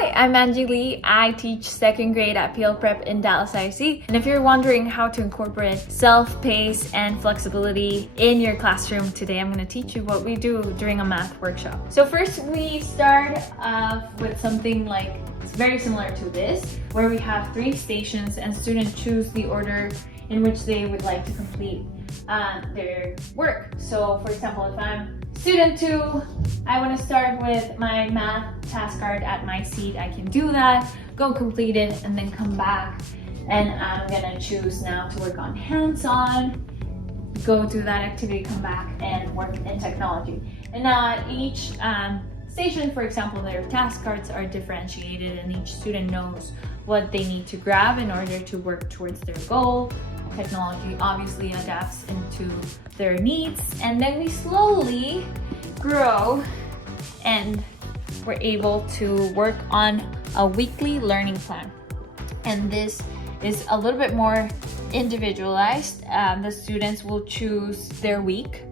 Hi, I'm Angie Lee. I teach second grade at PL Prep in Dallas, IC. And if you're wondering how to incorporate self-pace and flexibility in your classroom, today I'm going to teach you what we do during a math workshop. So first we start with something like it's very similar to this, where we have 3 stations and students choose the order in which they would like to complete their work. So for example, if I'm student 2, I want to start with my math task card at my seat. I can do that, go complete it, and then come back. And I'm gonna choose now to work on hands-on, go do that activity, come back and work in technology. And now at each station, for example, their task cards are differentiated and each student knows what they need to grab in order to work towards their goal. Technology obviously adapts into their needs, and then we slowly grow and we're able to work on a weekly learning plan. And this is a little bit more individualized. The students will choose their week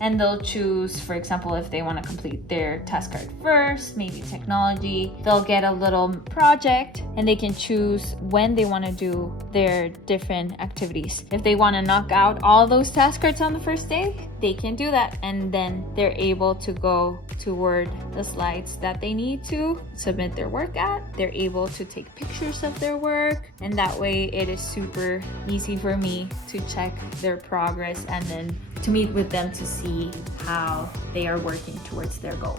and they'll choose, for example, if they want to complete their task card first, maybe technology, they'll get a little project and they can choose when they want to do their different activities. If they want to knock out all those task cards on the first day, they can do that, and then they're able to go toward the slides that they need to submit their work at. They're able to take pictures of their work, and that way it is super easy for me to check their progress and then to meet with them to see how they are working towards their goal.